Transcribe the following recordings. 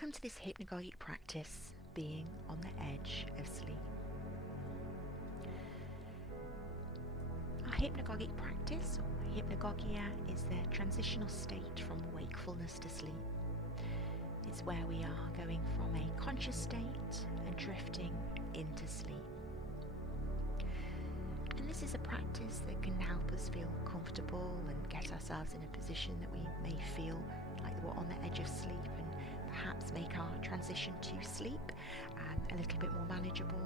Welcome to this hypnagogic practice, being on the edge of sleep. Our hypnagogic practice, or hypnagogia, is the transitional state from wakefulness to sleep. It's where we are going from a conscious state and drifting into sleep. And this is a practice that can help us feel comfortable and get ourselves in a position that we may feel like we're on the edge of sleep, and perhaps make our transition to sleep a little bit more manageable,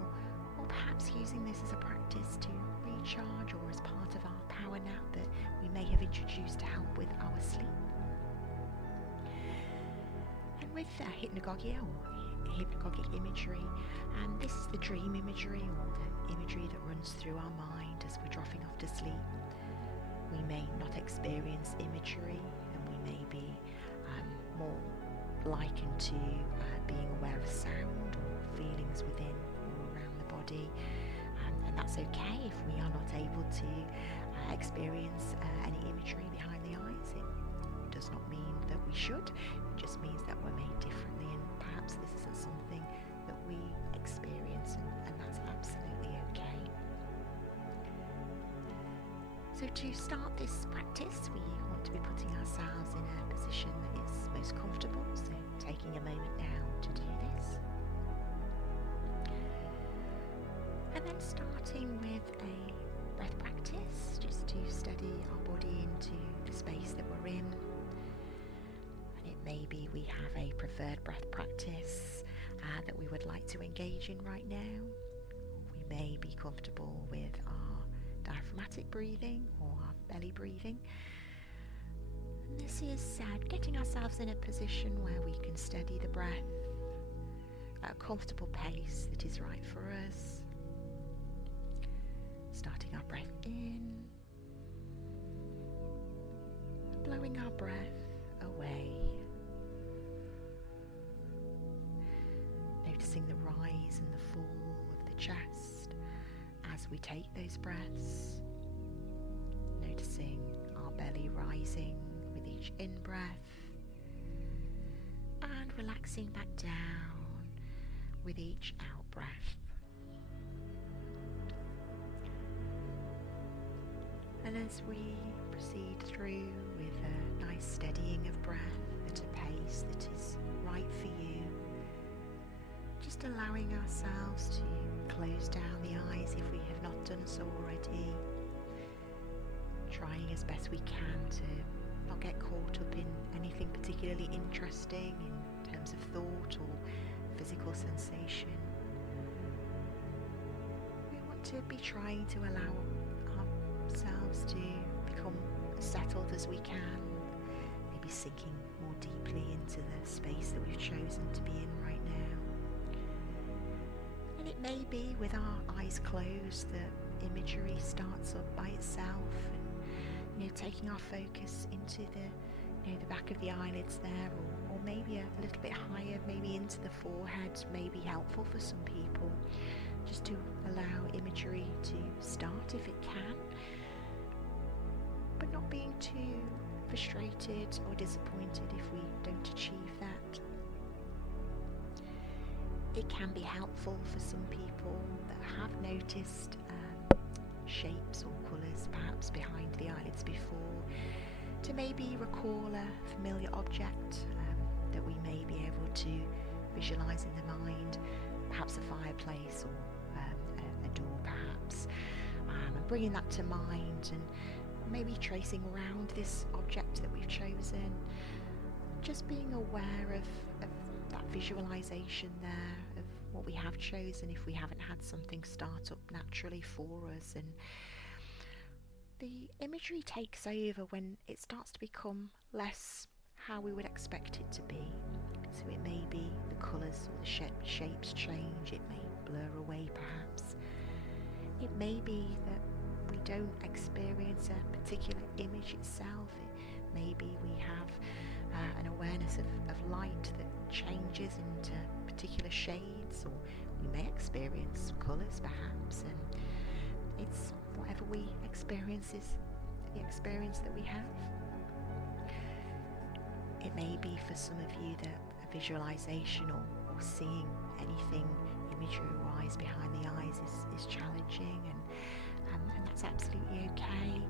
or perhaps using this as a practice to recharge, or as part of our power nap that we may have introduced to help with our sleep. And with hypnagogia, or hypnagogic imagery, and this is the dream imagery, or the imagery that runs through our mind as we're dropping off to sleep. We may not experience imagery, and we may be more likened to being aware of sound or feelings within or around the body, and that's okay if we are not able to experience any imagery behind the eyes. It does not mean that we should, it just means that we're made differently, and perhaps this isn't something that we experience, and that's absolutely okay. So to start this practice, we want to be putting ourselves in a position that is most comfortable, so taking a moment now to do this. And then starting with a breath practice, just to steady our body into the space that we're in. And it may be we have a preferred breath practice that we would like to engage in right now. We may be comfortable with our diaphragmatic breathing or our belly breathing. And this is getting ourselves in a position where we can steady the breath at a comfortable pace that is right for us. Starting our breath in, blowing our breath away. Noticing the rise and the fall of the chest as we take those breaths. Noticing our belly rising with each in-breath, and relaxing back down with each out-breath. And as we proceed through with a nice steadying of breath at a pace that is right for you, just allowing ourselves to close down the eyes if we have not done so already, trying as best we can to not get caught up in anything particularly interesting in terms of thought or physical sensation. We want to be trying to allow ourselves to become as settled as we can, maybe sinking more deeply into the space that we've chosen to be in right now. And it may be with our eyes closed that imagery starts up by itself, and taking our focus into the back of the eyelids there, or maybe a little bit higher, maybe into the forehead, may be helpful for some people, just to allow imagery to start if it can, but not being too frustrated or disappointed if we don't achieve that. It can be helpful for some people that have noticed shapes or colours perhaps behind the eyelids before, to maybe recall a familiar object that we may be able to visualise in the mind, perhaps a fireplace or a door perhaps, and bringing that to mind and maybe tracing around this object that we've chosen, just being aware of that visualisation there of what we have chosen if we haven't had something start up naturally for us. And the imagery takes over when it starts to become less how we would expect it to be. So it may be the colours or the shapes change, it may blur away perhaps. It may be that we don't experience a particular image itself. It may be we have an awareness of light that changes into particular shades, or we may experience colours perhaps, and it's whatever we experience is the experience that we have. It may be for some of you that a visualization or seeing anything imagery-wise behind the eyes is challenging, and that's absolutely okay.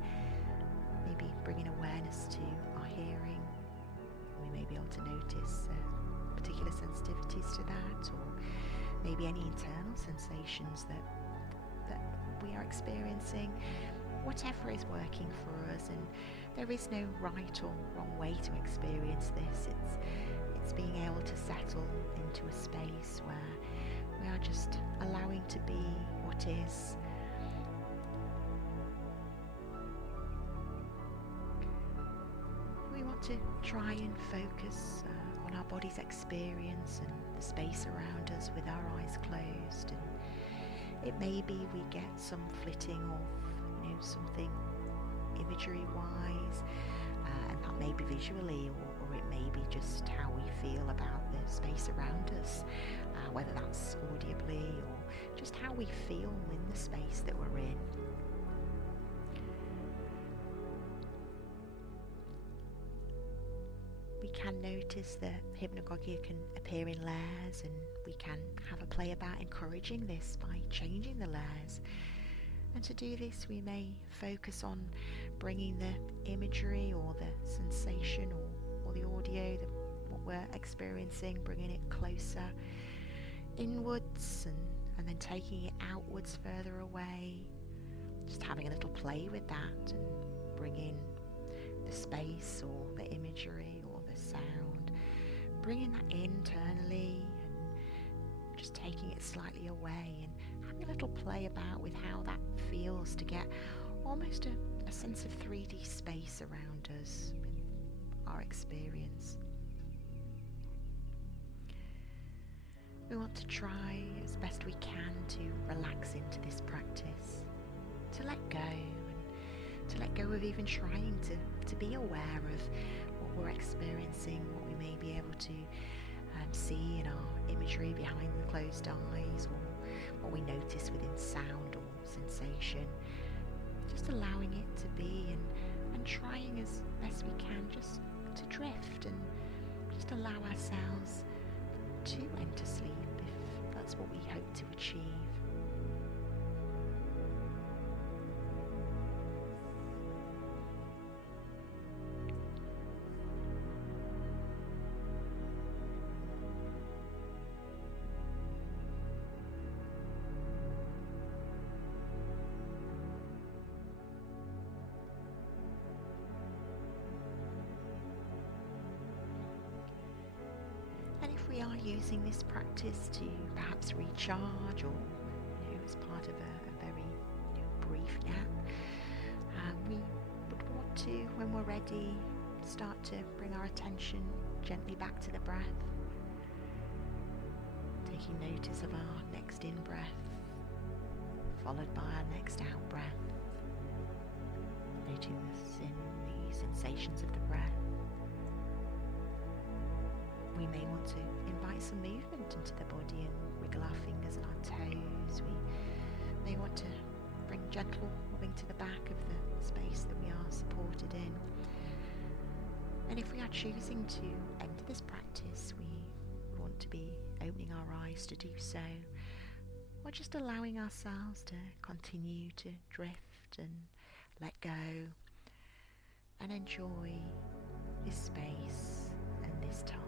Maybe bringing awareness to our hearing. We may be able to notice particular sensitivities to that, or maybe any internal sensations that we are experiencing. Whatever is working for us, and there is no right or wrong way to experience this. It's being able to settle into a space where we are just allowing to be what is. We want to try and focus on our body's experience and the space around us with our eyes closed, and it may be we get some flitting of something imagery wise, and that may be visually, or it may be just how we feel about the space around us, whether that's audibly or just how we feel in the space that we're in. We can notice that hypnagogia can appear in layers, and we can have a play about encouraging this by changing the layers. And to do this, we may focus on bringing the imagery or the sensation or the audio, what we're experiencing, bringing it closer inwards, and then taking it outwards further away. Just having a little play with that and bringing the space or the imagery or the sound, bringing that internally and just taking it slightly away, and having a little play about with how that feels to get almost a sense of 3D space around us with our experience. We want to try as best we can to relax into this practice, to let go, and to let go of even trying to be aware of what we're experiencing, what we may be able to see in our imagery behind the closed eyes, or what we notice within sound or sensation. Just allowing it to be, and trying as best we can just to drift and just allow ourselves to enter sleep if that's what we hope to achieve. And if we are using this practice to perhaps recharge, or as part of a very brief nap, we would want to, when we're ready, start to bring our attention gently back to the breath, taking notice of our next in-breath, followed by our next out-breath, noticing the sensations of the breath. We may want to invite some movement into the body and wiggle our fingers and our toes. We may want to bring gentle rubbing to the back of the space that we are supported in. And if we are choosing to enter this practice, we want to be opening our eyes to do so, or just allowing ourselves to continue to drift and let go and enjoy this space and this time.